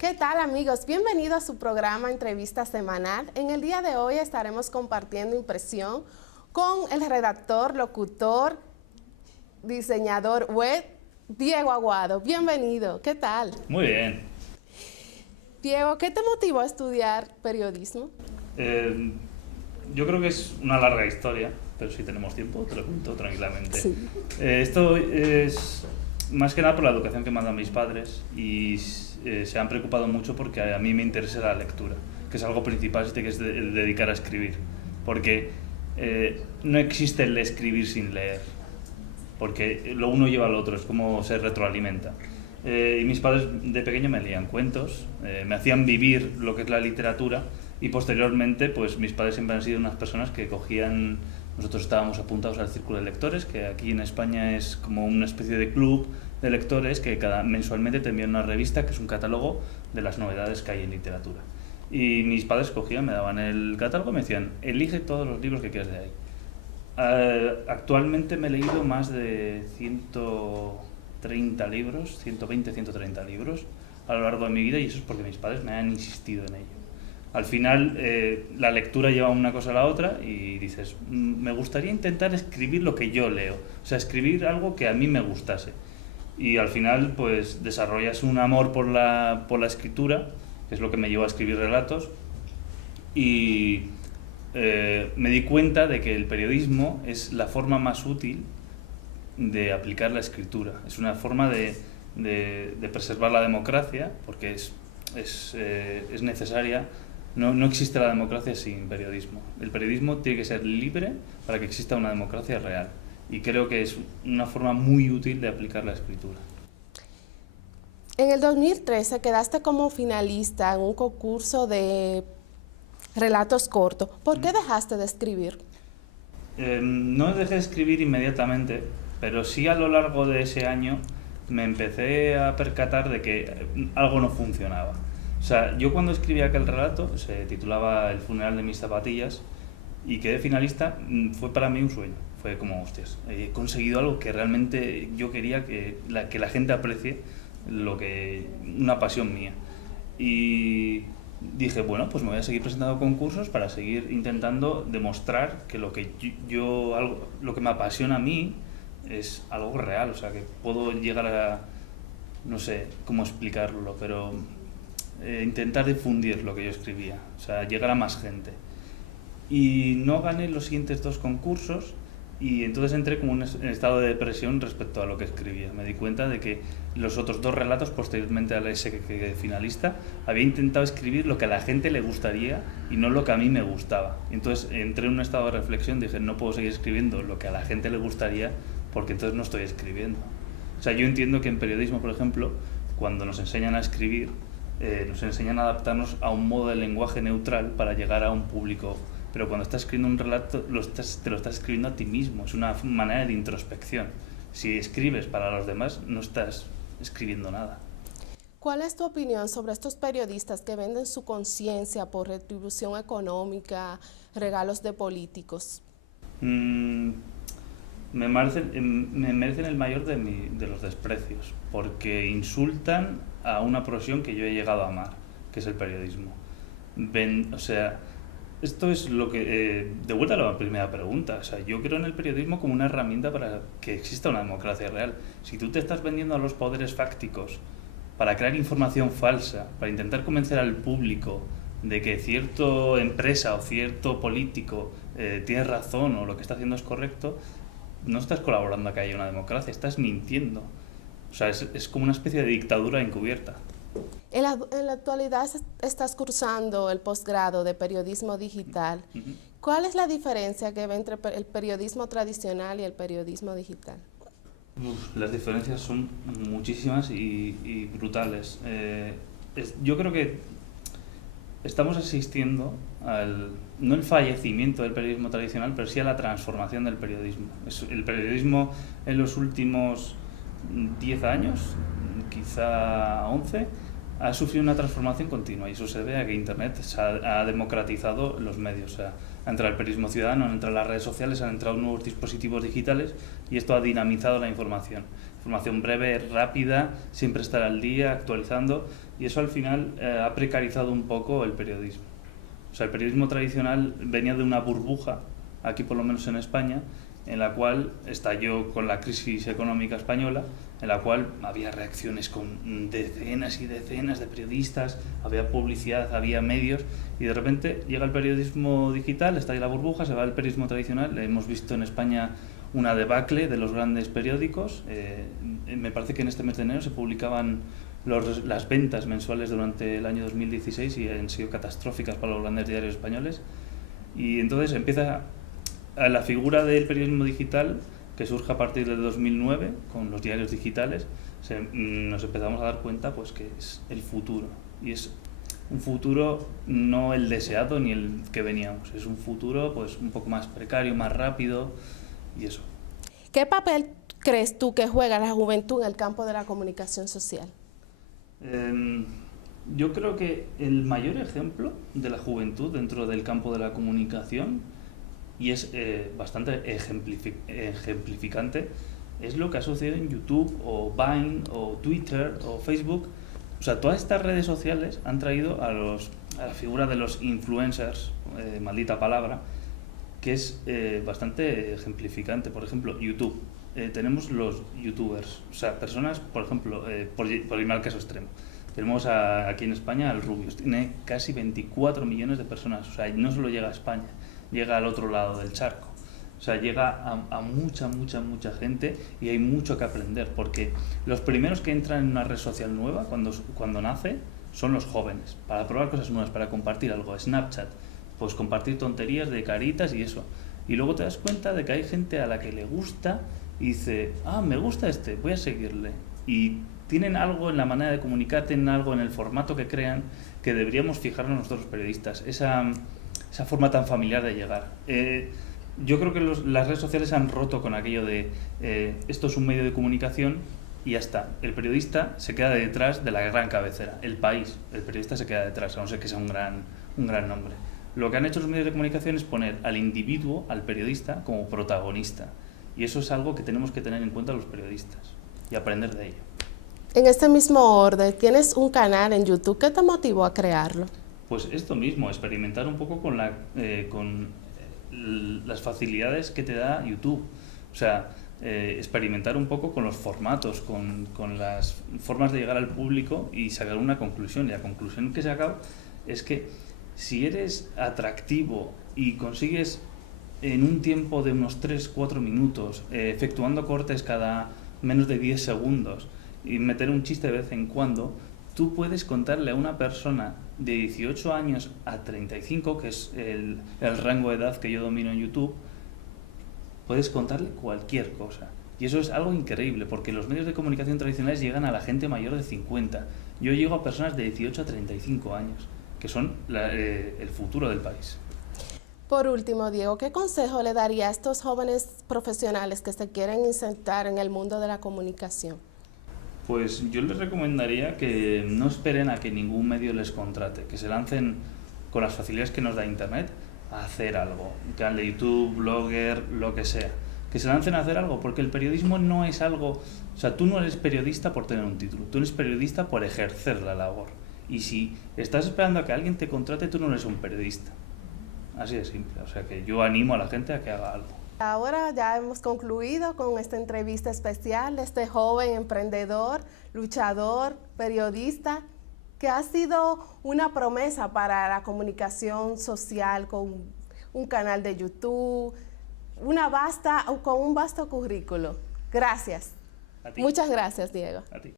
¿Qué tal, amigos? Bienvenidos a su programa Entrevista Semanal. En el día de hoy estaremos compartiendo impresión con el redactor, locutor, diseñador web, Diego Aguado. Bienvenido. ¿Qué tal? Muy bien. Diego, ¿qué te motivó a estudiar periodismo? Yo creo que es una larga historia, pero si tenemos tiempo te lo cuento tranquilamente. Sí. Esto es más que nada por la educación que me han dado mis padres y se han preocupado mucho porque a mí me interesa la lectura, que es algo principal si te quieres dedicar a escribir, porque no existe el escribir sin leer, porque lo uno lleva al otro, es como se retroalimenta. Y mis padres de pequeño me leían cuentos, me hacían vivir lo que es la literatura y posteriormente pues mis padres siempre han sido unas personas que cogían, nosotros estábamos apuntados al Círculo de Lectores, que aquí en España es como una especie de club de lectores que mensualmente te envían una revista que es un catálogo de las novedades que hay en literatura. Y mis padres cogían, me daban el catálogo y me decían, elige todos los libros que quieras de ahí. Actualmente me he leído más de 130 libros, 120, 130 libros a lo largo de mi vida, y eso es porque mis padres me han insistido en ello. Al final la lectura lleva una cosa a la otra y dices, me gustaría intentar escribir lo que yo leo, o sea, escribir algo que a mí me gustase. Y al final pues desarrollas un amor por la escritura, que es lo que me llevó a escribir relatos, y me di cuenta de que el periodismo es la forma más útil de aplicar la escritura. Es una forma de preservar la democracia, porque es necesaria. No existe la democracia sin periodismo. El periodismo tiene que ser libre para que exista una democracia real. Y creo que es una forma muy útil de aplicar la escritura. En el 2013 quedaste como finalista en un concurso de relatos cortos. ¿Por qué dejaste de escribir? No dejé de escribir inmediatamente, pero sí a lo largo de ese año me empecé a percatar de que algo no funcionaba. O sea, yo cuando escribí aquel relato, se titulaba El funeral de mis zapatillas, y quedé finalista, fue para mí un sueño. Fue como, hostias, he conseguido algo que realmente yo quería que la gente aprecie, una pasión mía. Y dije, bueno, pues me voy a seguir presentando concursos para seguir intentando demostrar que lo que me apasiona a mí es algo real, o sea, que puedo llegar a, no sé cómo explicarlo, pero intentar difundir lo que yo escribía, o sea, llegar a más gente. Y no gané los siguientes dos concursos y entonces entré como en estado de depresión respecto a lo que escribía. Me di cuenta de que los otros dos relatos, posteriormente a ese que quedé finalista, había intentado escribir lo que a la gente le gustaría y no lo que a mí me gustaba. Entonces entré en un estado de reflexión, dije, no puedo seguir escribiendo lo que a la gente le gustaría porque entonces no estoy escribiendo. O sea, yo entiendo que en periodismo, por ejemplo, cuando nos enseñan a escribir, nos enseñan a adaptarnos a un modo de lenguaje neutral para llegar a un público. Pero cuando estás escribiendo un relato, te lo estás escribiendo a ti mismo, es una manera de introspección. Si escribes para los demás, no estás escribiendo nada. ¿Cuál es tu opinión sobre estos periodistas que venden su conciencia por retribución económica, regalos de políticos? Me merecen el mayor de los desprecios, porque insultan a una profesión que yo he llegado a amar, que es el periodismo. O sea, esto es lo que, de vuelta a la primera pregunta, o sea, yo creo en el periodismo como una herramienta para que exista una democracia real. Si tú te estás vendiendo a los poderes fácticos para crear información falsa, para intentar convencer al público de que cierta empresa o cierto político tiene razón o lo que está haciendo es correcto, no estás colaborando a que haya una democracia, estás mintiendo. O sea, es como una especie de dictadura encubierta. En la actualidad estás cursando el posgrado de periodismo digital. Uh-huh. ¿Cuál es la diferencia que ve entre el periodismo tradicional y el periodismo digital? Las diferencias son muchísimas y brutales. Yo creo que estamos asistiendo no el fallecimiento del periodismo tradicional, pero sí a la transformación del periodismo. El periodismo en los últimos 10 años, quizá 11, ha sufrido una transformación continua, y eso se debe a que Internet ha democratizado los medios. O sea, ha entrado el periodismo ciudadano, han entrado las redes sociales, han entrado nuevos dispositivos digitales y esto ha dinamizado la información. Información breve, rápida, siempre estar al día, actualizando, y eso al final ha precarizado un poco el periodismo. O sea, el periodismo tradicional venía de una burbuja, aquí por lo menos en España, en la cual estalló con la crisis económica española, en la cual había reacciones con decenas y decenas de periodistas, había publicidad, había medios, y de repente llega el periodismo digital, estalla la burbuja, se va el periodismo tradicional. Hemos visto en España una debacle de los grandes periódicos. Me parece que en este mes de enero se publicaban las ventas mensuales durante el año 2016 y han sido catastróficas para los grandes diarios españoles. Y entonces empieza la figura del periodismo digital, que surge a partir del 2009 con los diarios digitales. Nos empezamos a dar cuenta pues que es el futuro, y es un futuro no el deseado ni el que veníamos, es un futuro pues un poco más precario, más rápido y eso. ¿Qué papel crees tú que juega la juventud en el campo de la comunicación social? Yo creo que el mayor ejemplo de la juventud dentro del campo de la comunicación, y es bastante ejemplificante, es lo que ha sucedido en YouTube o Vine o Twitter o Facebook. O sea, todas estas redes sociales han traído a la figura de los influencers, maldita palabra, que es bastante ejemplificante. Por ejemplo, YouTube. Tenemos los youtubers, o sea, personas, por ejemplo, por irme al caso extremo, tenemos aquí en España al Rubius, tiene casi 24 millones de personas, o sea, no solo llega a España, llega al otro lado del charco, o sea, llega a mucha gente, y hay mucho que aprender, porque los primeros que entran en una red social nueva cuando nace son los jóvenes, para probar cosas nuevas, para compartir algo. Snapchat, pues compartir tonterías de caritas y eso, y luego te das cuenta de que hay gente a la que le gusta y dice, me gusta voy a seguirle, y tienen algo en la manera de comunicar, tienen algo en el formato que crean, que deberíamos fijarnos nosotros los periodistas, esa forma tan familiar de llegar. Yo creo que las redes sociales han roto con aquello de esto es un medio de comunicación y ya está. El periodista se queda detrás de la gran cabecera, el país. El periodista se queda detrás, a no ser que sea un gran nombre. Lo que han hecho los medios de comunicación es poner al individuo, al periodista, como protagonista. Y eso es algo que tenemos que tener en cuenta los periodistas y aprender de ello. En este mismo orden, tienes un canal en YouTube. ¿Qué te motivó a crearlo? Pues esto mismo, experimentar un poco con las facilidades que te da YouTube. O sea, experimentar un poco con los formatos, con las formas de llegar al público y sacar una conclusión. Y la conclusión que he sacado es que si eres atractivo y consigues en un tiempo de unos 3-4 minutos, efectuando cortes cada menos de 10 segundos y meter un chiste de vez en cuando, tú puedes contarle a una persona de 18 años a 35, que es el rango de edad que yo domino en YouTube, puedes contarle cualquier cosa. Y eso es algo increíble, porque los medios de comunicación tradicionales llegan a la gente mayor de 50. Yo llego a personas de 18 a 35 años, que son el futuro del país. Por último, Diego, ¿qué consejo le daría a estos jóvenes profesionales que se quieren insertar en el mundo de la comunicación? Pues yo les recomendaría que no esperen a que ningún medio les contrate, que se lancen con las facilidades que nos da Internet a hacer algo, canal de YouTube, blogger, lo que sea, que se lancen a hacer algo, porque el periodismo no es algo, o sea, tú no eres periodista por tener un título, tú eres periodista por ejercer la labor, y si estás esperando a que alguien te contrate, tú no eres un periodista. Así de simple, o sea que yo animo a la gente a que haga algo. Ahora ya hemos concluido con esta entrevista especial de este joven emprendedor, luchador, periodista, que ha sido una promesa para la comunicación social con un canal de YouTube, con un vasto currículo. Gracias. A ti. Muchas gracias, Diego. A ti.